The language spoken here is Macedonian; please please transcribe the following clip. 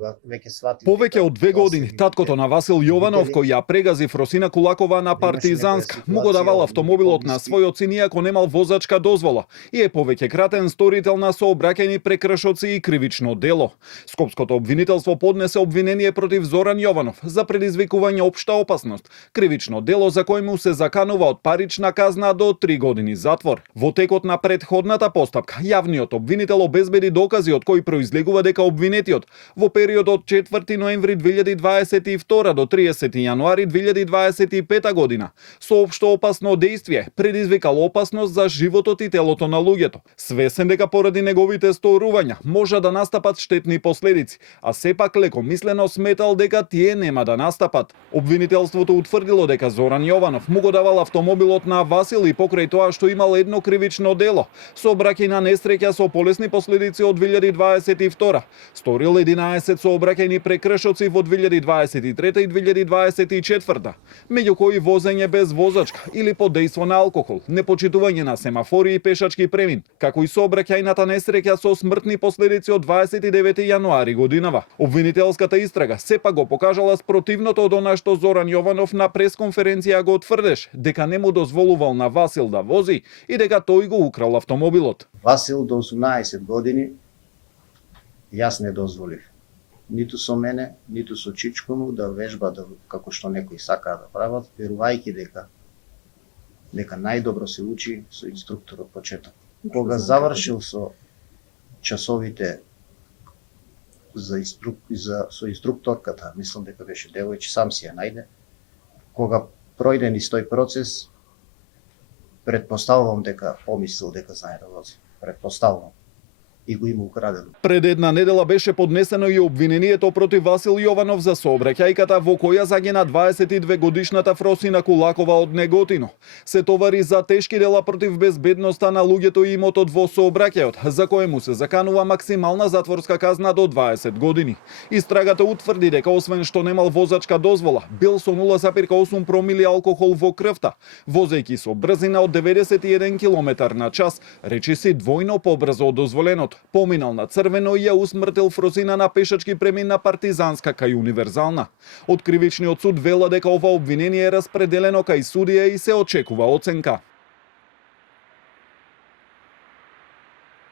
кога веќе свати. Повеќе од 2 години таткото на Васил Јованов, кој ја прегази Фросина Кулакова на Партизанска, му го давал автомобилот на својот син иако немал возачка дозвола и е повеќе кратен сторител на сообраќајни прекршоци и кривично дело. Скопското обвинителство поднесе обвинение против Зоран Јованов за предизвикување општа опасност, кривично дело за кој му се заканува од парична казна до 3 години затвор. Во текот на претходната постапка, јавниот обвинител обезбеди докази од кои произлегува дека обвинетиот во период од 4 ноември 2022 до 30 јануари 2025 година со општо опасно дејствие предизвикал опасност за животот и телото на луѓето. Свесен дека поради неговите сторувања може да настапат штетни последици, а сепак лекомислено сметал дека тие нема да настапат. Обвинителството утврдило дека Зоран Јованов му го давал автомобилот на Васил и покрај тоа што имал едно кривично дело, сообраќајна несреќа со полесни последици од 2022, сторил 11 сообраќајни прекршоци во 2023 и 2024, меѓу кои возење без возачка или под дејство на алкохол, непочитување на семафори и пешачки премин, како и сообраќајната несреќа со смртни последици од 29 јануари годинава. Обвинителската истрага сепак го покажала спротивното од она што Зоран Јованов на пресконференција го утврдеше, дека не му дозволувал на Васил да вози и дека тој го украл автомобилот. Васил до 18 години јас не дозволив. Ниту со мене, ниту со чичко му да вежба како што некои сакаа да прават, верувајќи дека најдобро се учи со инструктор од почеток. Кога завршил со часовите со инструкторката, мислам дека беше девојче, сам си ја најде. Кога пројде низ тој процес, предпоставувам дека помислил дека знае да вози. Предпоставувам. И го има украдено. Пред една недела беше поднесено и обвинението против Васил Јованов за сообраќајката во која загина 22 годишната Фросина Кулакова од Неготино. Се товари за тешки дела против безбедноста на луѓето и имотот во сообраќајот, за кое му се заканува максимална затворска казна до 20 години. Истрагата утврди дека освен што немал возачка дозвола, бил со 0,8 промили алкохол во крвта, возејќи со брзина од 91 км на час, речиси двојно побрзо од дозволеното. Поминал на црвено и ја усмртил Фросина на пешачки премин на Партизанска кај Универзална. Од кривичниот суд вела дека ова обвинение е распределено кај судија и се очекува оценка.